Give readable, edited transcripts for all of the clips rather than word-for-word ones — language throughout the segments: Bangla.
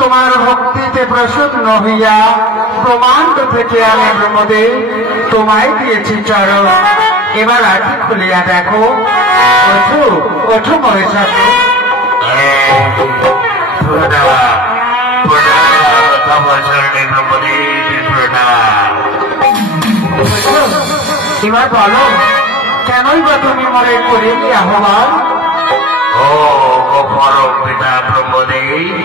তোমার ভক্তিতে প্রসন্ন হইয়া ব্রহ্মাণ্ড থেকে আমি ব্রহ্মদেব তোমায় দিয়েছি চরণ। এবার আঁখি খুলিয়া দেখো। ওঠো ওঠো মহেশাসুর। এবার বলো কেনই বা তুমি মনে করে আহ্বান? পরম পিতা ব্রহ্মদেব,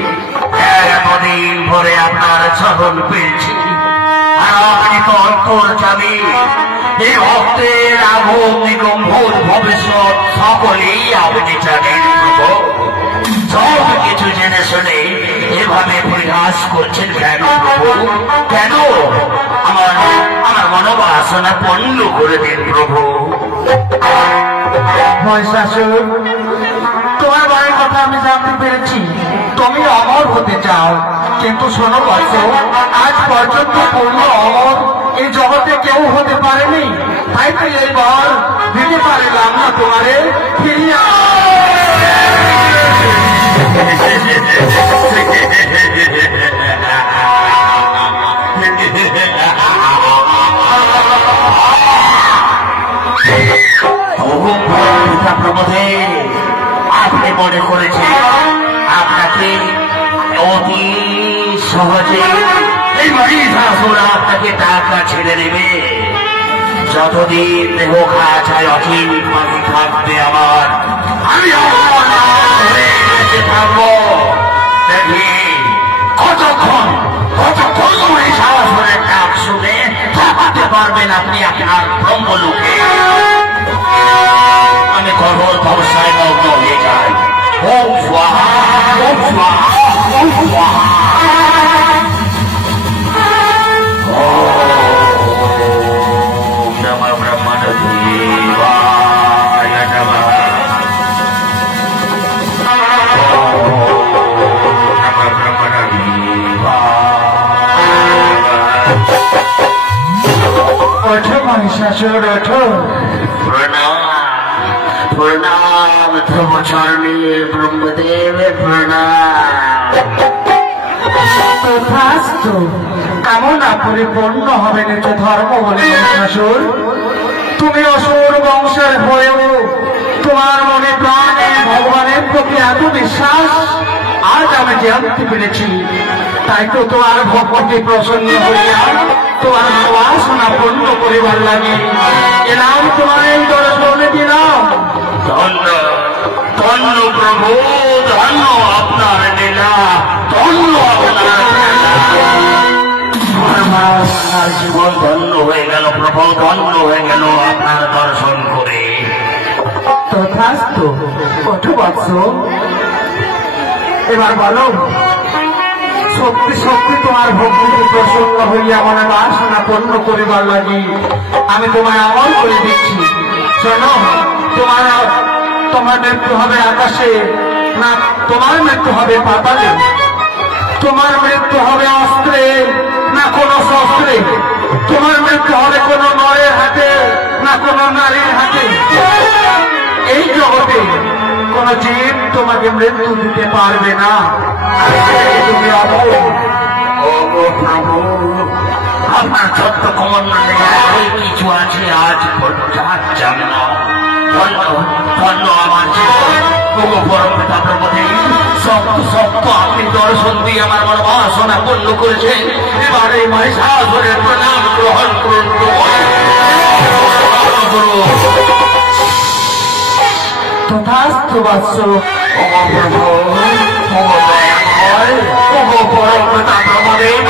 এতদিন পরে আপনার চরণ পেয়েছি। আর আপনি তো অন্তর জানি এই ভক্তের আগম নিগম ভূত ভবিষ্যৎ সকলেই আপনি জানেন। সব কিছু জেনে শুনে এভাবে পরিহাস করছেন কেন প্রভু? কেন? আমার মনোবাসনা পূর্ণ করে দিন প্রভু। মহিষাসুর, তোমার বাড়ির কথা আমি জানতে পেরেছি। তুমি অমর হতে চাও, কিন্তু শোনো বৎস, আজ পর্যন্ত পূর্ণ অমর এই জগতে কেউ হতে পারেনি। তাই তো এই বর দিতে পারলাম না তোমারে ফিরিয়া। আপনি মনে করেছেন আপনাকে অতি সহজে এই মহিষাসুর আপনাকে টাকা ছেড়ে দেবে? যতদিন দেহ খাওয়া চাই অচিন পাখি থাকবে আমার, আমি থাকবো। দেখি কতক্ষণ মহিষাসুরের ডাক শুনে থাকতে পারবেন আপনি আপনার ব্রহ্মলোকে। আমি কঠোর ভবসায় মগ্ন হয়ে যাই। ওম স্বাহা, ওম স্বাহা, ওম স্বাহা। ওম নমঃ ব্রহ্মদেবায় নমঃ। ওম নমঃ ব্রহ্মদেবায়। ওঠো মহিষাসুর ওঠো। প্রণাম ধ্রুব চরণে ব্রহ্মদেব প্রণাম। তথাস্তু, কামনা পরিপূর্ণ হবে নিজ ধর্ম বলে মহিষাসুর। তুমি অসুর বংশের হয়েও তোমার মনে প্রাণে ভগবানের প্রতি এত বিশ্বাস আজ আমি জানতে পেরেছি। তাই তো তোমার ভক্তি প্রসন্ন হইয়া তোমার বাসনা পূর্ণ করিবার লাগে এলাম, তোমার এই দর্শনে দিলাম। ধন্য ধন্য প্রভু, ধন্য আপনার লীলা, ধন্য আপনার আমার জীবন ধন্য হয়ে গেল প্রভু, ধন্য হয়ে গেল আপনার দর্শন করে। তথাস্তু, ওঠো বৎস। এবার বলো সত্যি সত্যি তোমার ভক্তিতে প্রসন্ন হইয়া মনে বাসনা পূর্ণ করিবার লাগি আমি তোমায় আমল করে দিচ্ছি। শোনো, তোমার মৃত্যু হবে আকাশে, না তোমার মৃত্যু হবে পাতালে? তোমার মৃত্যু হবে অস্ত্রে, না কোন শস্ত্রে? তোমার মৃত্যু হবে কোন নরের হাতে, না কোন নারীর হাতে? এই জগতে কোন জীব তোমাকে মৃত্যু দিতে পারবে না। তুমি অমর। ও প্রভু, আপনার ছোট্ট কমণ্ডলে কিছু আছে আজ জানি না। ধন্য ধন্য আমার জীবন। পরম পিতা ব্রহ্মদেব, সত্য আপনি দর্শন দিয়ে আমার মনোবাসনা পূর্ণ করেছেন। এবারে মহিষাসুরের প্রণাম গ্রহণ করুন। তথাস্তু বৎস। প্রভু, পরম পিতা ব্রহ্মদেব,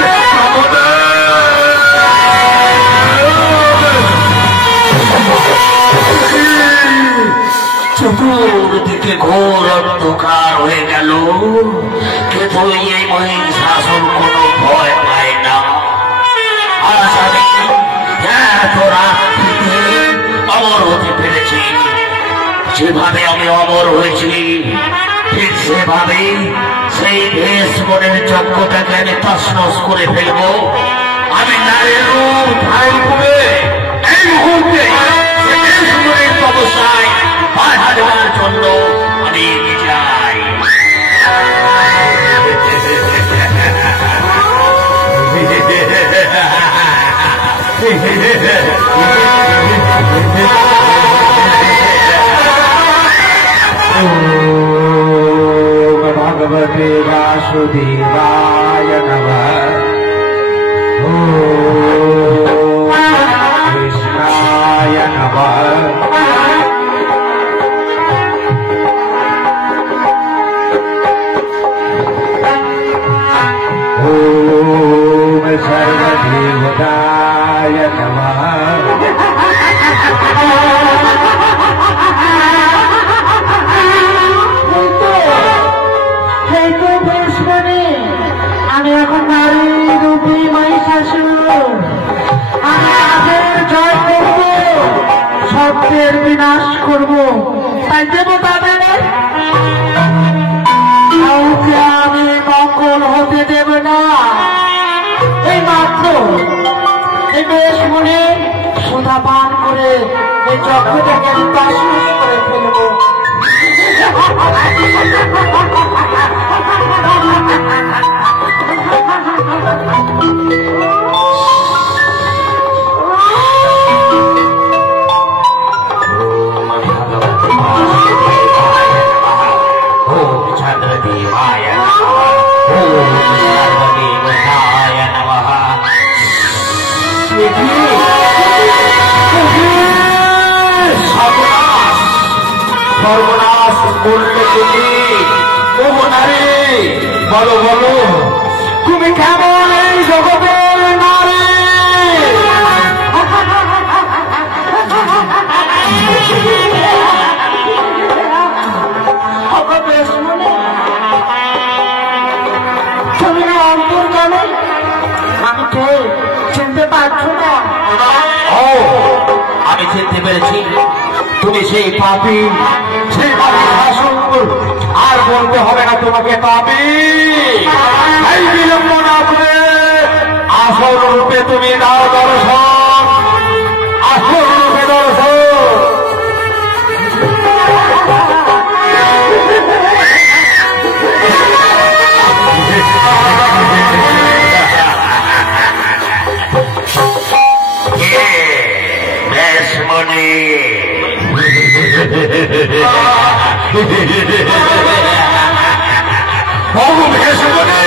চতুর্দিকে ঘোর অন্ধকার হয়ে গেল। কিন্তু এই মহিষাসুর কোনো ভয় পায় না। আজ আমি এত রাত্রিতে অমর হতে পেরেছি। যেভাবে আমি অমর হয়েছি ঠিক সেভাবে সেই বেশ মনের যজ্ঞটাকে আমি তছনছ করে ফেলবো। আমি নারীর রূপ ধারণ করে এই মুহূর্তে বেশ মনের তপস্যায় বাধা দেওয়ার জন্য আমি চাই। भगवते वासुदेवाय नमः। ॐ कृष्णाय नमः। ॐ सर्वदेवताय नमः। আমি এখন নারী রূপী মহিষাসুর। আমি রাজের জয় করব, সত্যের বিনাশ করব। তাই দেবতাদের কাউকে আমি মঙ্গল হতে দেব না। এই মাত্র এই বেশ মনে সুধা পান করে এই যজ্ঞটাকে আমি তছনছ করে ফেলব। সর্বনাশ করলে তুমি ও নারী, বলো বলো তুমি কেমন এই জগতের নারী? তুমি অন্তর জানে আমি কে চিনতে পারছো না? ও আমি চিনতে পেরেছি, তুমি সেই পাপী, সেই মহিষাসুর। আর বলতে হবে না তোমাকে পাপী। এই বিলম্ব না করে আসল রূপে তুমি দাও দর্শন, আসল রূপে দর্শন। বেশ মনে বেশ মনে